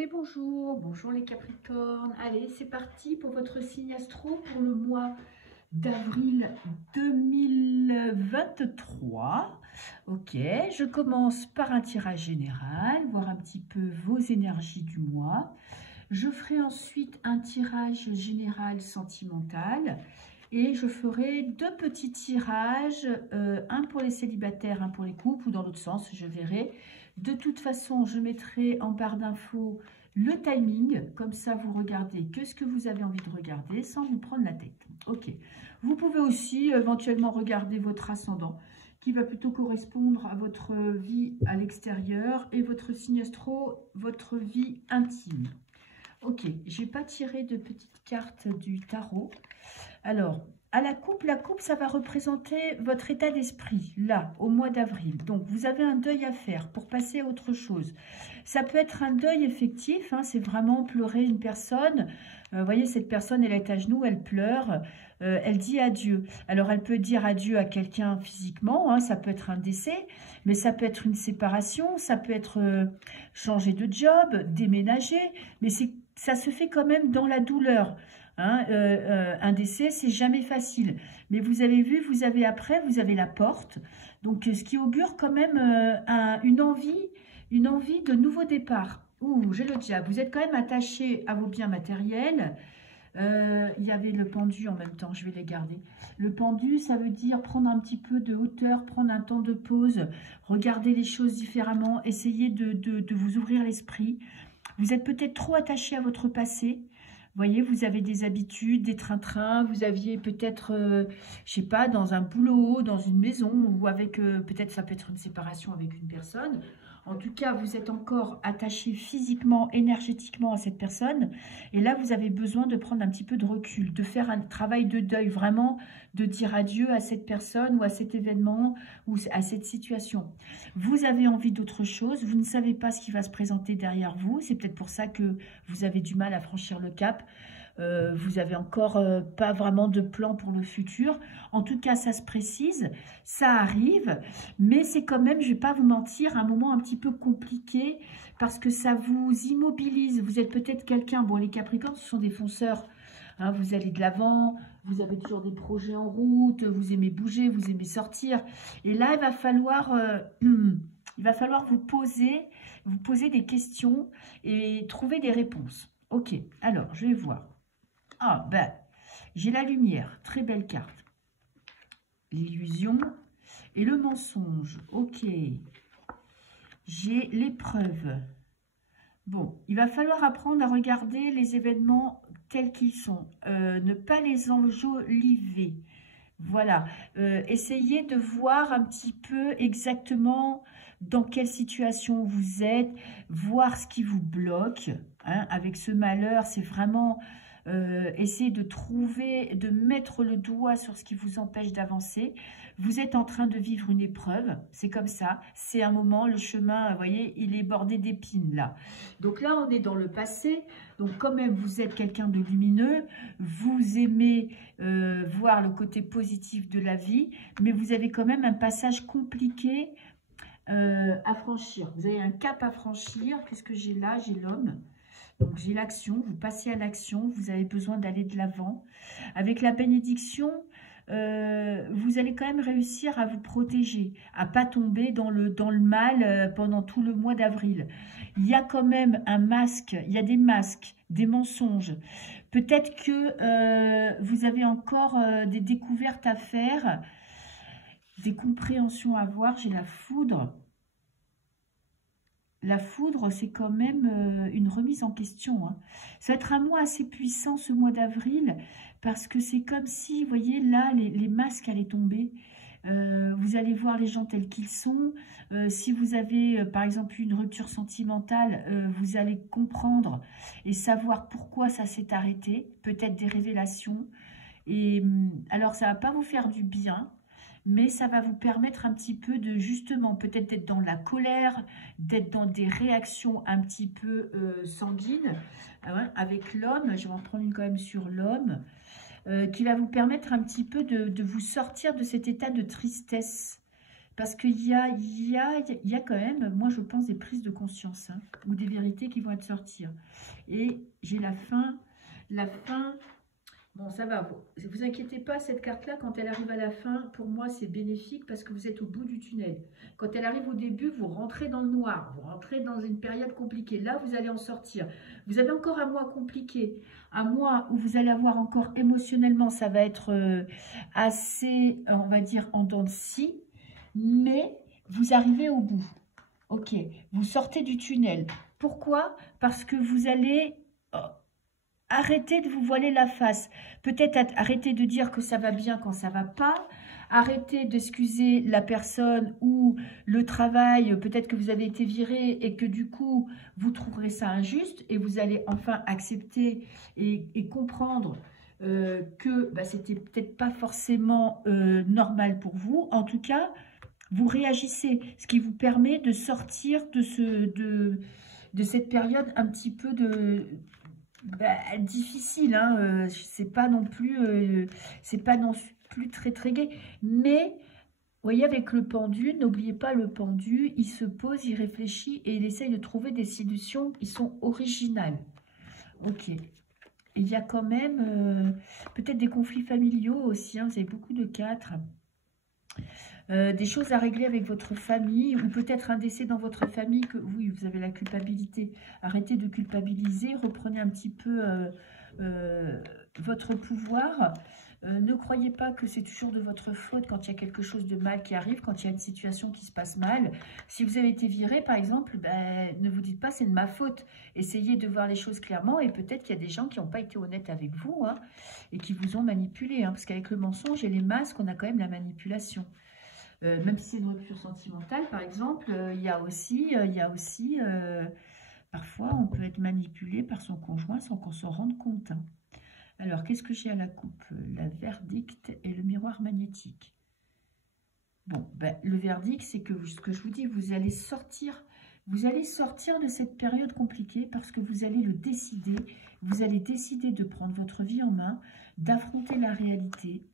Et bonjour, bonjour les Capricornes. Allez, c'est parti pour votre signe astro pour le mois d'avril 2023. Ok, je commence par un tirage général, voir un petit peu vos énergies du mois. Je ferai ensuite un tirage général sentimental et je ferai deux petits tirages, un pour les célibataires, un pour les couples, ou dans l'autre sens, je verrai. De toute façon, je mettrai en barre d'infos le timing, comme ça vous regardez que ce que vous avez envie de regarder sans vous prendre la tête. Ok. Vous pouvez aussi éventuellement regarder votre ascendant, qui va plutôt correspondre à votre vie à l'extérieur, et votre signe astro, votre vie intime. Ok, je n'ai pas tiré de petites cartes du tarot. Alors, à la coupe, ça va représenter votre état d'esprit, là, au mois d'avril. Donc, vous avez un deuil à faire pour passer à autre chose. Ça peut être un deuil effectif, hein, c'est vraiment pleurer une personne. Vous voyez, cette personne, elle est à genoux, elle pleure, elle dit adieu. Alors, elle peut dire adieu à quelqu'un physiquement, hein, ça peut être un décès, mais ça peut être une séparation, ça peut être changer de job, déménager, mais ça se fait quand même dans la douleur. Hein, un décès, c'est jamais facile. Mais vous avez vu, vous avez la porte. Donc, ce qui augure quand même une envie de nouveau départ. Ouh, j'ai le diable. Vous êtes quand même attaché à vos biens matériels. Il y avait le pendu en même temps, je vais les garder. Le pendu, ça veut dire prendre un petit peu de hauteur, prendre un temps de pause, regarder les choses différemment, essayer de vous ouvrir l'esprit. Vous êtes peut-être trop attaché à votre passé. Vous voyez, vous avez des habitudes, des train-train, vous aviez peut-être, je sais pas, dans un boulot, dans une maison, ou avec, peut-être ça peut être une séparation avec une personne. En tout cas, vous êtes encore attaché physiquement, énergétiquement à cette personne. Et là, vous avez besoin de prendre un petit peu de recul, de faire un travail de deuil, vraiment de dire adieu à cette personne ou à cet événement ou à cette situation. Vous avez envie d'autre chose, vous ne savez pas ce qui va se présenter derrière vous. C'est peut-être pour ça que vous avez du mal à franchir le cap. Vous n'avez encore pas vraiment de plan pour le futur. En tout cas, ça se précise, ça arrive, mais c'est quand même, je ne vais pas vous mentir, un moment un petit peu compliqué parce que ça vous immobilise. Vous êtes peut-être quelqu'un, bon, les Capricornes, ce sont des fonceurs, hein, vous allez de l'avant, vous avez toujours des projets en route, vous aimez bouger, vous aimez sortir. Et là, il va falloir vous poser des questions et trouver des réponses. Ok, alors, je vais voir. Ah, ben, j'ai la lumière, très belle carte. L'illusion et le mensonge, ok. J'ai l'épreuve. Bon, il va falloir apprendre à regarder les événements tels qu'ils sont, ne pas les enjoliver. Voilà, essayez de voir un petit peu exactement dans quelle situation vous êtes, voir ce qui vous bloque. Hein, avec ce malheur, c'est vraiment... essayez de trouver, de mettre le doigt sur ce qui vous empêche d'avancer. Vous êtes en train de vivre une épreuve, c'est comme ça, c'est un moment, le chemin, vous voyez, il est bordé d'épines là. Donc là, on est dans le passé, donc quand même, vous êtes quelqu'un de lumineux, vous aimez voir le côté positif de la vie, mais vous avez quand même un passage compliqué à franchir. Vous avez un cap à franchir, qu'est-ce que j'ai là? J'ai l'homme. Donc, j'ai l'action, vous passez à l'action, vous avez besoin d'aller de l'avant. Avec la bénédiction, vous allez quand même réussir à vous protéger, à ne pas tomber dans le mal pendant tout le mois d'avril. Il y a quand même un masque, il y a des masques, des mensonges. Peut-être que vous avez encore des découvertes à faire, des compréhensions à voir. J'ai la foudre. La foudre, c'est quand même une remise en question. Hein. Ça va être un mois assez puissant, ce mois d'avril, parce que c'est comme si, vous voyez, là, les masques allaient tomber. Vous allez voir les gens tels qu'ils sont. Si vous avez, par exemple, une rupture sentimentale, vous allez comprendre et savoir pourquoi ça s'est arrêté. Peut-être des révélations. Et alors, ça ne va pas vous faire du bien, mais ça va vous permettre un petit peu de, justement, peut-être d'être dans la colère, d'être dans des réactions un petit peu sanguines. Avec l'homme, je vais en prendre une quand même sur l'homme, qui va vous permettre un petit peu de vous sortir de cet état de tristesse. Parce qu'il y a quand même, moi je pense, des prises de conscience, hein, ou des vérités qui vont être sortir. Et j'ai la fin, bon ça va, vous inquiétez pas, cette carte-là, quand elle arrive à la fin, pour moi c'est bénéfique parce que vous êtes au bout du tunnel. Quand elle arrive au début, vous rentrez dans le noir, vous rentrez dans une période compliquée. Là, vous allez en sortir. Vous avez encore un mois compliqué, un mois où vous allez avoir encore émotionnellement, ça va être assez, on va dire, en dents de scie. Mais vous arrivez au bout. Ok, vous sortez du tunnel. Pourquoi? Parce que vous allez arrêter de vous voiler la face. Peut-être arrêter de dire que ça va bien quand ça va pas. Arrêtez d'excuser la personne ou le travail. Peut-être que vous avez été viré et que du coup, vous trouverez ça injuste. Et vous allez enfin accepter et comprendre que bah, c'était peut-être pas forcément normal pour vous. En tout cas, vous réagissez, ce qui vous permet de sortir de cette période un petit peu difficile. Hein. C'est pas non plus très très gai. Mais, vous voyez, avec le pendu, n'oubliez pas le pendu, il se pose, il réfléchit et il essaye de trouver des solutions qui sont originales. Ok. Il y a quand même peut-être des conflits familiaux aussi. Hein. Vous avez beaucoup de 4. Des choses à régler avec votre famille ou peut-être un décès dans votre famille que oui, vous avez la culpabilité. Arrêtez de culpabiliser, reprenez un petit peu votre pouvoir. Ne croyez pas que c'est toujours de votre faute quand il y a quelque chose de mal qui arrive, quand il y a une situation qui se passe mal. Si vous avez été viré, par exemple, ben, ne vous dites pas c'est de ma faute. Essayez de voir les choses clairement et peut-être qu'il y a des gens qui n'ont pas été honnêtes avec vous hein, et qui vous ont manipulé. Hein, parce qu'avec le mensonge et les masques, on a quand même la manipulation. Même si c'est une rupture sentimentale, par exemple, il y a aussi parfois, on peut être manipulé par son conjoint sans qu'on s'en rende compte. Hein. Alors, qu'est-ce que j'ai à la coupe? La verdict et le miroir magnétique. Bon, ben, le verdict, c'est que ce que je vous dis, vous allez sortir de cette période compliquée parce que vous allez le décider. Vous allez décider de prendre votre vie en main, d'affronter la réalité.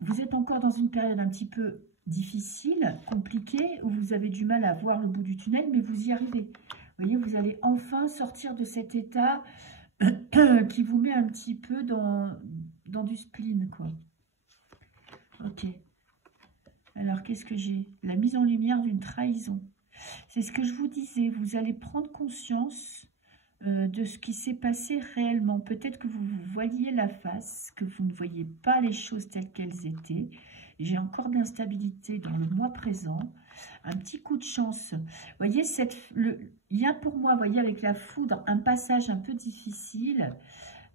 Vous êtes encore dans une période un petit peu difficile, compliquée, où vous avez du mal à voir le bout du tunnel, mais vous y arrivez. Vous voyez, vous allez enfin sortir de cet état qui vous met un petit peu dans du spleen, quoi. Ok. Alors, qu'est-ce que j'ai? La mise en lumière d'une trahison. C'est ce que je vous disais, vous allez prendre conscience de ce qui s'est passé réellement. Peut-être que vous vous voyez la face, que vous ne voyez pas les choses telles qu'elles étaient. J'ai encore de l'instabilité dans le mois présent. Un petit coup de chance. Vous voyez, il y a pour moi, vous voyez, avec la foudre, un passage un peu difficile.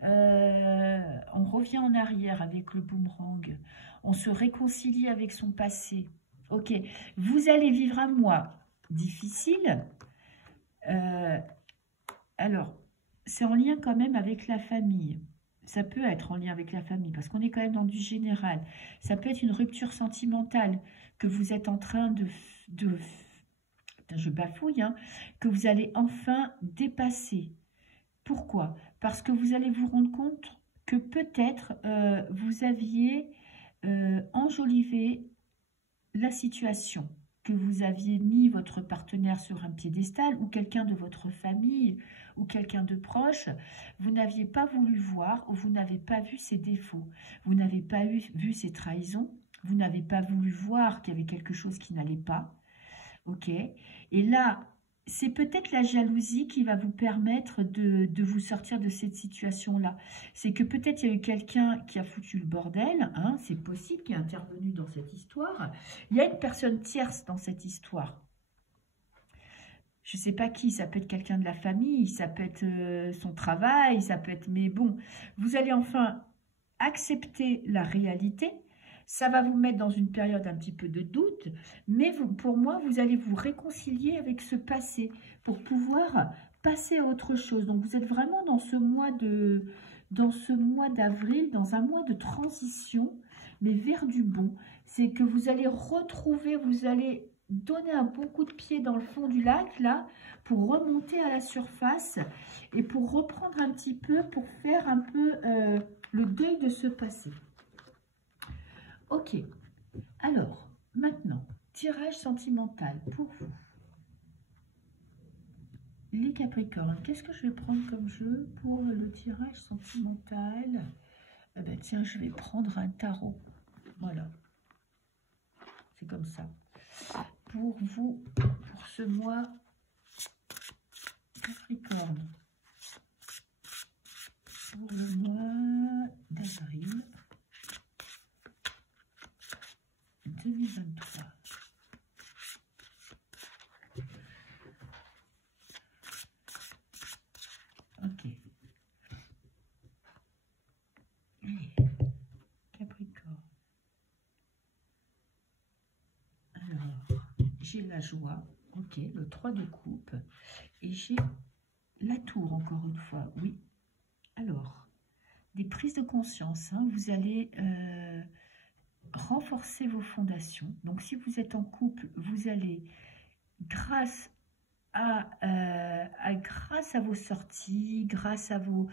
On revient en arrière avec le boomerang. On se réconcilie avec son passé. Ok, vous allez vivre un mois difficile. Alors, c'est en lien quand même avec la famille. Ça peut être en lien avec la famille, parce qu'on est quand même dans du général. Ça peut être une rupture sentimentale que vous êtes en train je bafouille, hein, que vous allez enfin dépasser. Pourquoi? Parce que vous allez vous rendre compte que peut-être vous aviez enjolivé la situation, que vous aviez mis votre partenaire sur un piédestal ou quelqu'un de votre famille ou quelqu'un de proche, vous n'aviez pas voulu voir ou vous n'avez pas vu ses défauts, vous n'avez pas vu ses trahisons, vous n'avez pas voulu voir qu'il y avait quelque chose qui n'allait pas. Ok. Et là, c'est peut-être la jalousie qui va vous permettre de vous sortir de cette situation-là. C'est que peut-être il y a eu quelqu'un qui a foutu le bordel, hein, c'est possible, qui est intervenu dans cette histoire. Il y a une personne tierce dans cette histoire. Je ne sais pas qui, ça peut être quelqu'un de la famille, ça peut être son travail, ça peut être... Mais bon, vous allez enfin accepter la réalité. Ça va vous mettre dans une période un petit peu de doute, mais pour moi, vous allez vous réconcilier avec ce passé pour pouvoir passer à autre chose. Donc, vous êtes vraiment dans ce mois d'avril, dans un mois de transition, mais vers du bon. C'est que vous allez retrouver, vous allez donner un bon coup de pied dans le fond du lac, là, pour remonter à la surface et pour reprendre un petit peu, pour faire un peu le deuil de ce passé. Ok, Alors, maintenant, tirage sentimental pour vous. Les Capricornes, qu'est-ce que je vais prendre comme jeu pour le tirage sentimental? Eh ben, tiens, je vais prendre un tarot. Voilà. C'est comme ça. Pour vous, pour ce mois Capricorne. Pour le mois d'avril 2023. Ok. Allez, Capricorne. Alors, j'ai la joie, ok, le 3 de coupe, et j'ai la tour, encore une fois, oui. Alors, des prises de conscience, hein, vous allez renforcer vos fondations. Donc, si vous êtes en couple, vous allez, grâce à vos sorties, grâce à vos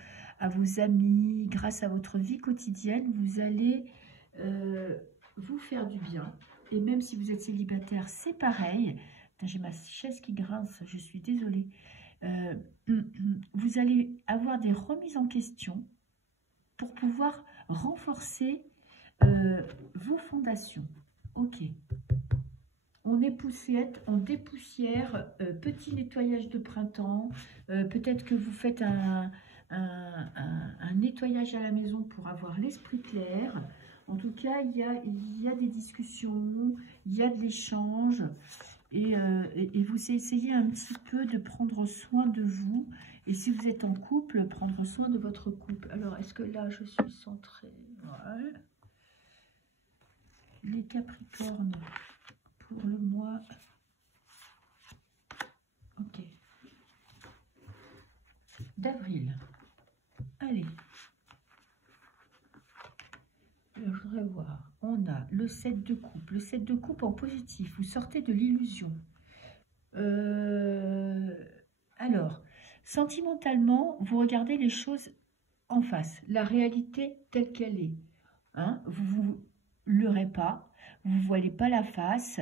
amis, grâce à votre vie quotidienne, vous allez vous faire du bien. Et même si vous êtes célibataire, c'est pareil. J'ai ma chaise qui grince, je suis désolée. Vous allez avoir des remises en question pour pouvoir renforcer vos fondations. Ok. On époussiette, on dépoussière, petit nettoyage de printemps. Peut-être que vous faites un nettoyage à la maison pour avoir l'esprit clair. En tout cas, il y a des discussions, il y a de l'échange. Et vous essayez un petit peu de prendre soin de vous. Et si vous êtes en couple, prendre soin de votre couple. Alors, est-ce que là, je suis centrée? Voilà. Les Capricornes. Pour le mois, ok, d'avril. Allez, je voudrais voir. On a le 7 de coupe. Le 7 de coupe en positif. Vous sortez de l'illusion. Alors, sentimentalement, vous regardez les choses en face. La réalité telle qu'elle est. Hein, vous ne vous leurrez pas. Vous ne voilez pas la face.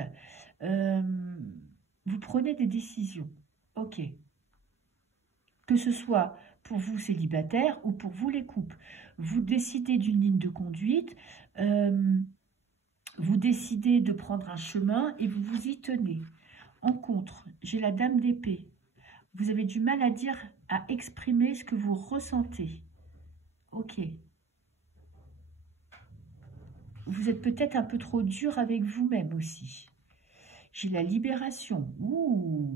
Vous prenez des décisions. Ok. Que ce soit pour vous célibataires ou pour vous les couples. Vous décidez d'une ligne de conduite, vous décidez de prendre un chemin et vous vous y tenez. En contre, j'ai la dame d'épée. Vous avez du mal à exprimer ce que vous ressentez. Ok. Vous êtes peut-être un peu trop dur avec vous-même aussi. J'ai la libération. Ouh,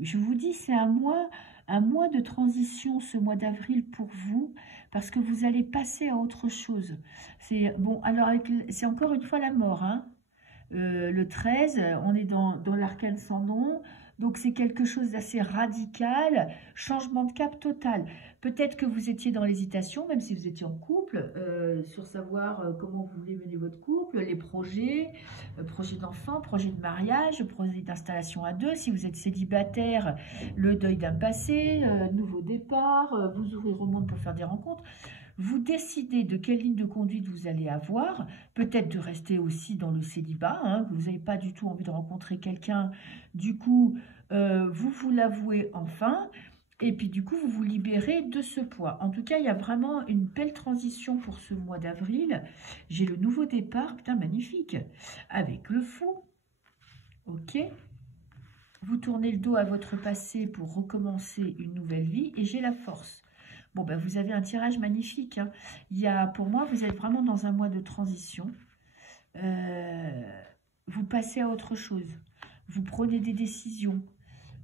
je vous dis, c'est un mois de transition, ce mois d'avril pour vous, parce que vous allez passer à autre chose. C'est bon, alors c'est encore une fois la mort, hein. Le 13, on est dans l'arcane sans nom. Donc, c'est quelque chose d'assez radical, changement de cap total. Peut-être que vous étiez dans l'hésitation, même si vous étiez en couple, sur savoir comment vous voulez mener votre couple, les projets, projets d'enfant, projets de mariage, projets d'installation à deux. Si vous êtes célibataire, le deuil d'un passé, nouveau départ, vous ouvrir au monde pour faire des rencontres. Vous décidez de quelle ligne de conduite vous allez avoir, peut-être de rester aussi dans le célibat, hein, que vous n'avez pas du tout envie de rencontrer quelqu'un, du coup, vous vous l'avouez enfin, et puis du coup, vous vous libérez de ce poids. En tout cas, il y a vraiment une belle transition pour ce mois d'avril. J'ai le nouveau départ, putain, magnifique, avec le fou, ok. Vous tournez le dos à votre passé pour recommencer une nouvelle vie, et j'ai la force. Bon, ben, vous avez un tirage magnifique. Hein. Pour moi, vous êtes vraiment dans un mois de transition. Vous passez à autre chose. Vous prenez des décisions.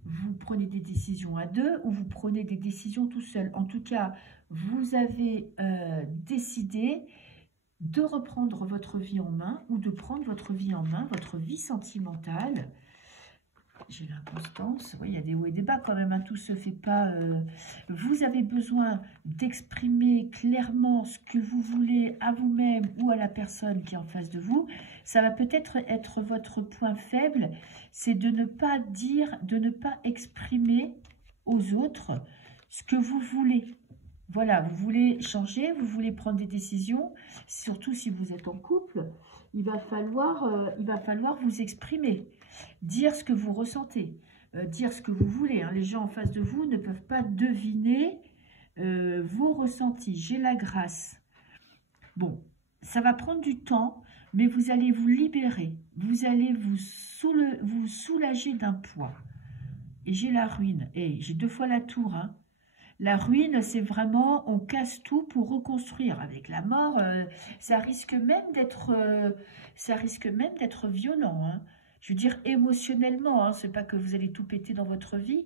Vous prenez des décisions à deux ou vous prenez des décisions tout seul. En tout cas, vous avez décidé de reprendre votre vie en main ou de prendre votre vie en main, votre vie sentimentale. J'ai l'inconstance, oui, il y a des hauts et des bas quand même, hein, tout se fait pas. Vous avez besoin d'exprimer clairement ce que vous voulez à vous-même ou à la personne qui est en face de vous. Ça va peut-être être votre point faible, c'est de ne pas dire, de ne pas exprimer aux autres ce que vous voulez. Voilà, vous voulez changer, vous voulez prendre des décisions, surtout si vous êtes en couple. il va falloir vous exprimer, dire ce que vous ressentez, dire ce que vous voulez. Hein. Les gens en face de vous ne peuvent pas deviner vos ressentis. J'ai la grâce. Bon, ça va prendre du temps, mais vous allez vous libérer. Vous allez vous soulager d'un poids. Et j'ai la ruine. Et j'ai 2 fois la tour. Hein. La ruine, c'est vraiment, on casse tout pour reconstruire. Avec la mort, ça risque même d'être violent. Hein. Je veux dire émotionnellement. Hein. C'est pas que vous allez tout péter dans votre vie,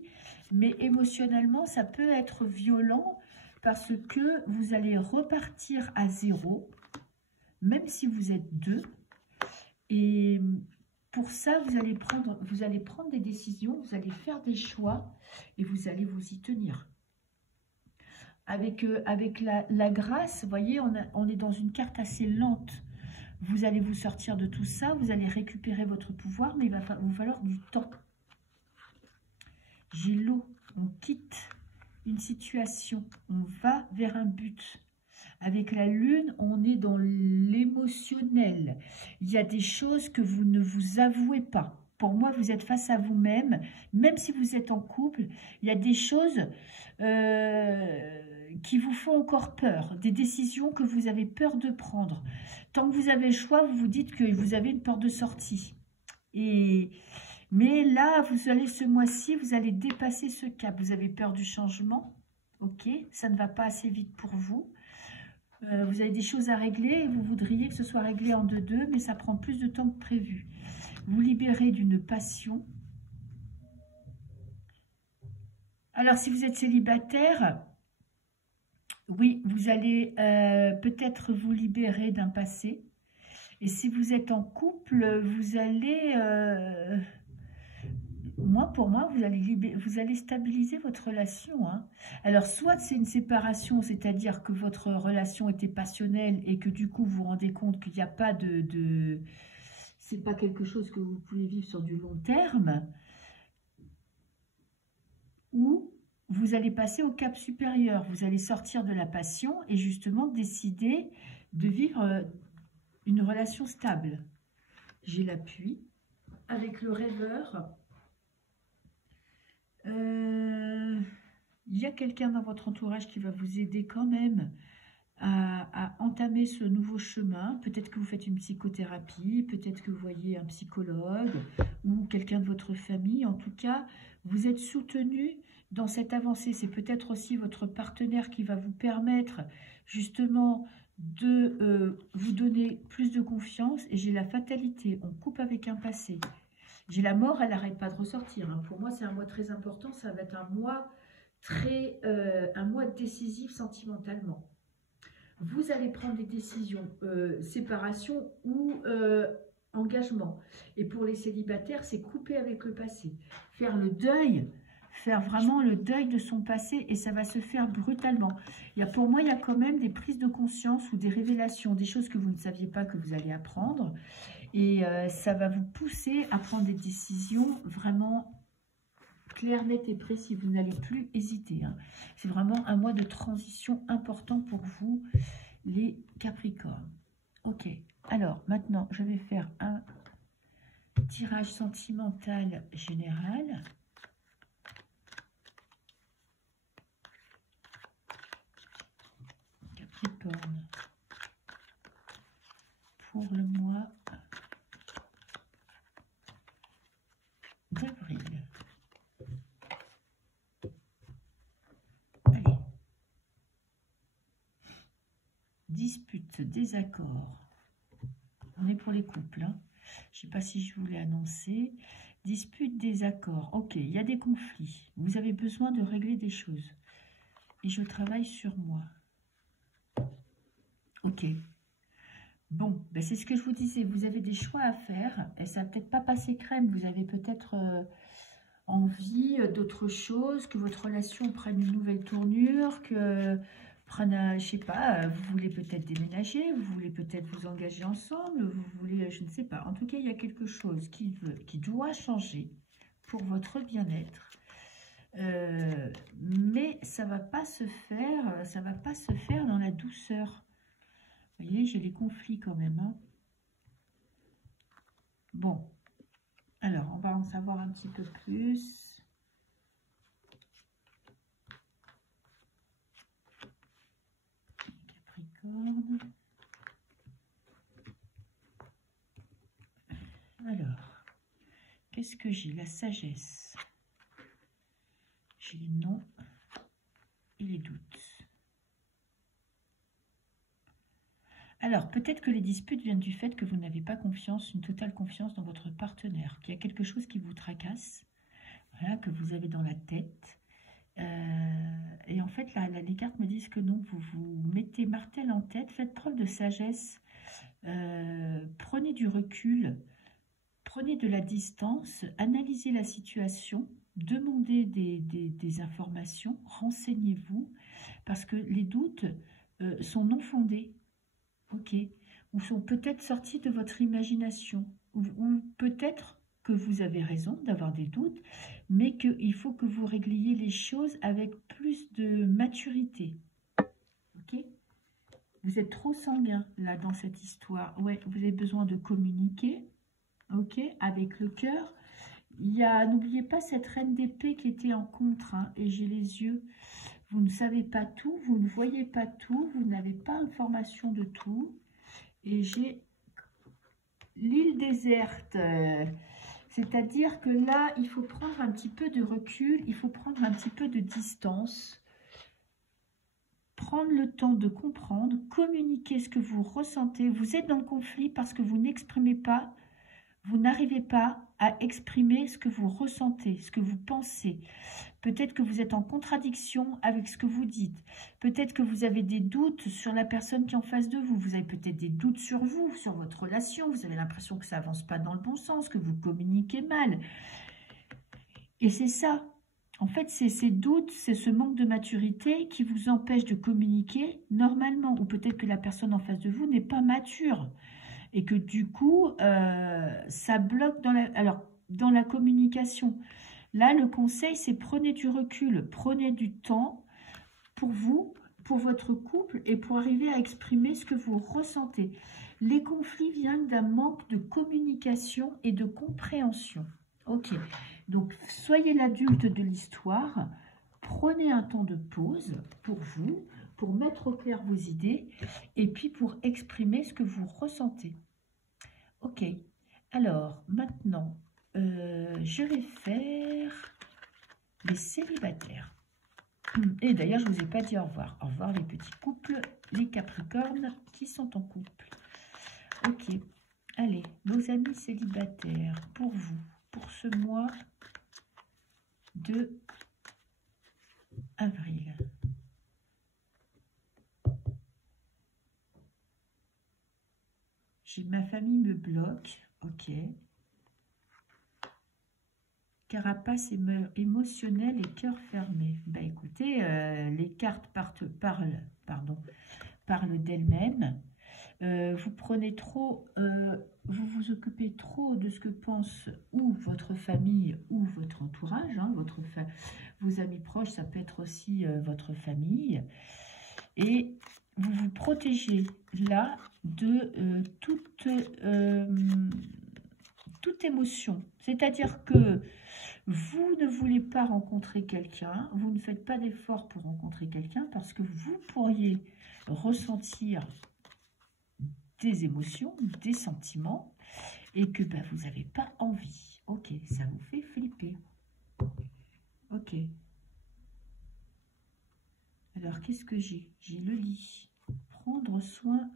mais émotionnellement, ça peut être violent parce que vous allez repartir à 0, même si vous êtes 2. Et pour ça, vous allez prendre des décisions, vous allez faire des choix et vous allez vous y tenir. Avec la grâce, vous voyez, on est dans une carte assez lente. Vous allez vous sortir de tout ça, vous allez récupérer votre pouvoir, mais il va vous falloir du temps. J'ai l'eau, on quitte une situation, on va vers un but. Avec la lune, on est dans l'émotionnel. Il y a des choses que vous ne vous avouez pas. Pour moi, vous êtes face à vous-même, même si vous êtes en couple, il y a des choses qui vous font encore peur, des décisions que vous avez peur de prendre. Tant que vous avez le choix, vous vous dites que vous avez une porte de sortie. Mais là, vous allez ce mois-ci, vous allez dépasser ce cap. Vous avez peur du changement, ok, ça ne va pas assez vite pour vous. Vous avez des choses à régler et vous voudriez que ce soit réglé en 2-2, mais ça prend plus de temps que prévu. Vous libérez d'une passion. Alors, si vous êtes célibataire, oui, vous allez peut-être vous libérer d'un passé. Et si vous êtes en couple, vous allez... pour moi, vous allez stabiliser votre relation. Hein. Alors, soit c'est une séparation, c'est-à-dire que votre relation était passionnelle et que du coup, vous vous rendez compte qu'il n'y a pas c'est pas quelque chose que vous pouvez vivre sur du long terme. Ou vous allez passer au cap supérieur. Vous allez sortir de la passion et justement décider de vivre une relation stable. J'ai l'appui avec le rêveur. Il y a quelqu'un dans votre entourage qui va vous aider quand même à entamer ce nouveau chemin. Peut-être que vous faites une psychothérapie, peut-être que vous voyez un psychologue ou quelqu'un de votre famille. En tout cas, vous êtes soutenu dans cette avancée. C'est peut-être aussi votre partenaire qui va vous permettre justement de vous donner plus de confiance. Et j'ai la fatalité, on coupe avec un passé. J'ai la mort, elle n'arrête pas de ressortir. Hein. Pour moi, c'est un mois très important. Ça va être un mois décisif sentimentalement. Vous allez prendre des décisions, séparation ou engagement. Et pour les célibataires, c'est couper avec le passé. Faire le deuil, faire vraiment le deuil de son passé et ça va se faire brutalement. Pour moi, il y a quand même des prises de conscience ou des révélations, des choses que vous ne saviez pas que vous allez apprendre. Et ça va vous pousser à prendre des décisions vraiment claires, nettes et précises. Vous n'allez plus hésiter. Hein. C'est vraiment un mois de transition important pour vous, les Capricornes. Ok. Alors, maintenant, je vais faire un tirage sentimental général. Capricorne. Pour le mois d'avril. Allez. Dispute, désaccord. On est pour les couples. Hein. Je ne sais pas si je voulais annoncer. Dispute, désaccord. Ok, il y a des conflits. Vous avez besoin de régler des choses. Et je travaille sur moi. Ok. Bon, ben c'est ce que je vous disais. Vous avez des choix à faire. Et ça va peut-être pas passer crème. Vous avez peut-être envie d'autre chose. Que votre relation prenne une nouvelle tournure. Que prenne, je sais pas, vous voulez peut-être déménager. Vous voulez peut-être vous engager ensemble. Vous voulez, je ne sais pas. En tout cas, il y a quelque chose qui doit changer pour votre bien-être. Mais ça va pas se faire. Ça va pas se faire dans la douceur. Vous voyez, j'ai les conflits quand même. Hein. Bon, alors, on va en savoir un petit peu plus. Capricorne. Alors, qu'est-ce que j'ai? La sagesse. J'ai les noms et les doutes. Alors, peut-être que les disputes viennent du fait que vous n'avez pas confiance, une totale confiance dans votre partenaire, qu'il y a quelque chose qui vous tracasse, voilà, que vous avez dans la tête. Et en fait, là, les cartes me disent que non, vous vous mettez martel en tête, faites preuve de sagesse, prenez du recul, prenez de la distance, analysez la situation, demandez des informations, renseignez-vous, parce que les doutes sont non fondés. Ok, ou sont peut-être sortis de votre imagination, ou peut-être que vous avez raison d'avoir des doutes, mais qu'il faut que vous régliez les choses avec plus de maturité. Ok, vous êtes trop sanguin là dans cette histoire. Ouais, vous avez besoin de communiquer, ok, avec le cœur. Il y a, n'oubliez pas cette reine d'épée qui était en contre, hein, et j'ai les yeux. Vous ne savez pas tout, vous ne voyez pas tout, vous n'avez pas information de tout. Et j'ai l'île déserte. C'est-à-dire que là, il faut prendre un petit peu de recul, il faut prendre un petit peu de distance. Prendre le temps de comprendre, communiquer ce que vous ressentez. Vous êtes dans le conflit parce que vous n'exprimez pas, vous n'arrivez pas à exprimer ce que vous ressentez, ce que vous pensez. Peut-être que vous êtes en contradiction avec ce que vous dites. Peut-être que vous avez des doutes sur la personne qui est en face de vous. Vous avez peut-être des doutes sur vous, sur votre relation. Vous avez l'impression que ça avance pas dans le bon sens, que vous communiquez mal. Et c'est ça. En fait, c'est ces doutes, c'est ce manque de maturité qui vous empêche de communiquer normalement. Ou peut-être que la personne en face de vous n'est pas mature. Et que du coup, ça bloque dans la communication. Là, le conseil, c'est prenez du recul, prenez du temps pour vous, pour votre couple et pour arriver à exprimer ce que vous ressentez. Les conflits viennent d'un manque de communication et de compréhension. Ok, donc soyez l'adulte de l'histoire, prenez un temps de pause pour vous, pour mettre au clair vos idées et puis pour exprimer ce que vous ressentez. Ok, alors maintenant, je vais faire les célibataires. Et d'ailleurs, je ne vous ai pas dit au revoir. Au revoir les petits couples, les capricornes qui sont en couple. Ok, allez, nos amis célibataires, pour vous, pour ce mois de avril. Ma famille me bloque, ok. Carapace émotionnelle et cœur fermé. Bah écoutez, les cartes parlent d'elles-mêmes. Vous prenez trop, vous vous occupez trop de ce que pense ou votre famille ou votre entourage, hein, vos amis proches, ça peut être aussi votre famille. Et vous vous protégez là de toute émotion. C'est-à-dire que vous ne voulez pas rencontrer quelqu'un, vous ne faites pas d'effort pour rencontrer quelqu'un parce que vous pourriez ressentir des émotions, des sentiments et que ben, vous n'avez pas envie. Ok, ça vous fait flipper. Ok. Alors, qu'est-ce que j'ai? J'ai le lit. Prendre soin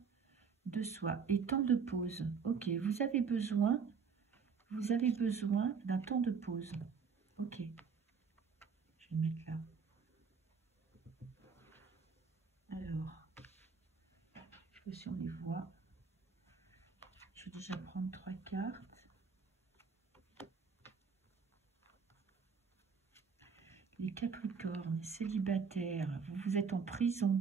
de soi et temps de pause. Ok, vous avez besoin d'un temps de pause. Ok. Je vais le mettre là. Alors, je sais pas si on les voit. Je vais déjà prendre 3 cartes. Les Capricornes, célibataires, vous êtes en prison.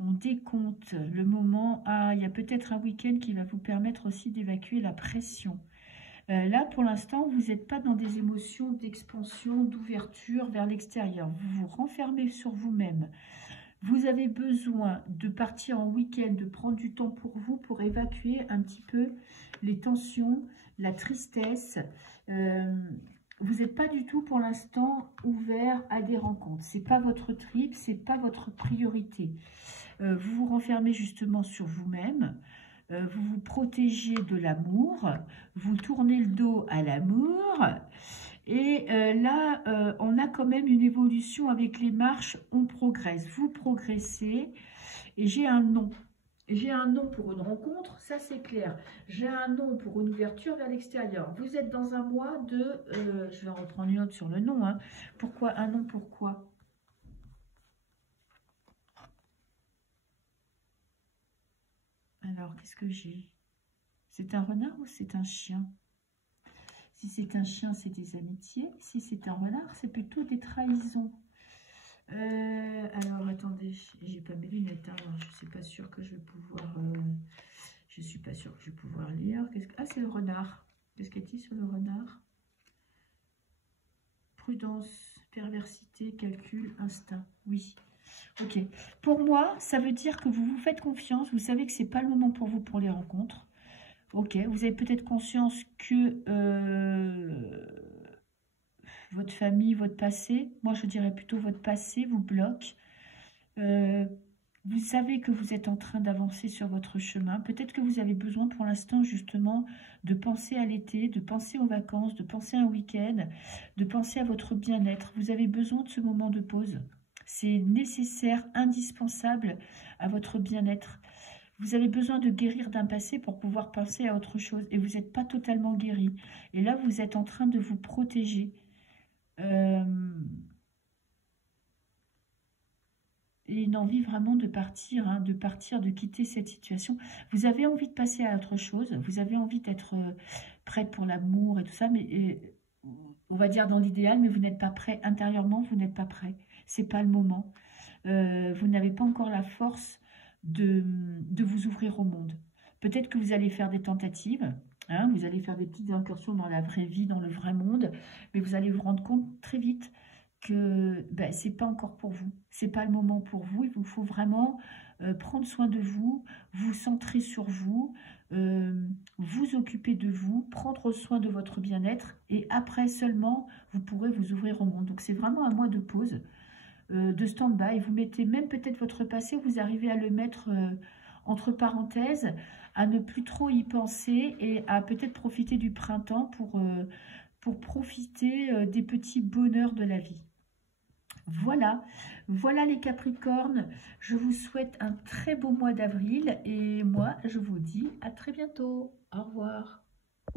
On décompte le moment. Ah, il y a peut-être un week-end qui va vous permettre aussi d'évacuer la pression. Là, pour l'instant, vous n'êtes pas dans des émotions d'expansion, d'ouverture vers l'extérieur. Vous vous renfermez sur vous-même. Vous avez besoin de partir en week-end, de prendre du temps pour vous, pour évacuer un petit peu les tensions, la tristesse. Vous n'êtes pas du tout pour l'instant ouvert à des rencontres. C'est pas votre trip, c'est pas votre priorité. Vous vous renfermez justement sur vous-même. Vous vous protégez de l'amour. Vous tournez le dos à l'amour. Et là, on a quand même une évolution avec les marches. On progresse. Vous progressez. Et j'ai un non. J'ai un non pour une rencontre, ça c'est clair. J'ai un non pour une ouverture vers l'extérieur. Vous êtes dans un mois de... je vais reprendre une note sur le non. Hein. Pourquoi un non? Pourquoi? Alors, qu'est-ce que j'ai? C'est un renard ou c'est un chien? Si c'est un chien, c'est des amitiés. Si c'est un renard, c'est plutôt des trahisons. Alors, attendez, j'ai pas mes lunettes, hein, alors je suis pas sûre que je vais pouvoir... je suis pas sûre que je vais pouvoir lire. Ah, c'est le renard. Qu'est-ce qu'il dit sur le renard? Prudence, perversité, calcul, instinct. Oui. Ok. Pour moi, ça veut dire que vous vous faites confiance. Vous savez que c'est pas le moment pour vous pour les rencontres. Ok. Vous avez peut-être conscience que... votre famille, votre passé, moi je dirais plutôt votre passé vous bloque. Vous savez que vous êtes en train d'avancer sur votre chemin. Peut-être que vous avez besoin pour l'instant justement de penser à l'été, de penser aux vacances, de penser à un week-end, de penser à votre bien-être. Vous avez besoin de ce moment de pause. C'est nécessaire, indispensable à votre bien-être. Vous avez besoin de guérir d'un passé pour pouvoir penser à autre chose. Et vous n'êtes pas totalement guéri. Et là, vous êtes en train de vous protéger. Et une envie vraiment de partir, hein, de quitter cette situation. Vous avez envie de passer à autre chose, vous avez envie d'être prête pour l'amour et tout ça, mais on va dire dans l'idéal, mais vous n'êtes pas prêt intérieurement, vous n'êtes pas prêt. C'est pas le moment. Vous n'avez pas encore la force de vous ouvrir au monde. Peut-être que vous allez faire des tentatives, hein, vous allez faire des petites incursions dans la vraie vie, dans le vrai monde, mais vous allez vous rendre compte très vite que ben, c'est pas encore pour vous, c'est pas le moment pour vous. Il vous faut vraiment prendre soin de vous, vous centrer sur vous, vous occuper de vous, prendre soin de votre bien-être et après seulement vous pourrez vous ouvrir au monde. Donc c'est vraiment un mois de pause, de stand-by. Vous mettez même peut-être votre passé, vous arrivez à le mettre entre parenthèses, à ne plus trop y penser et à peut-être profiter du printemps pour profiter des petits bonheurs de la vie. Voilà, voilà les Capricornes, je vous souhaite un très beau mois d'avril et moi je vous dis à très bientôt, au revoir.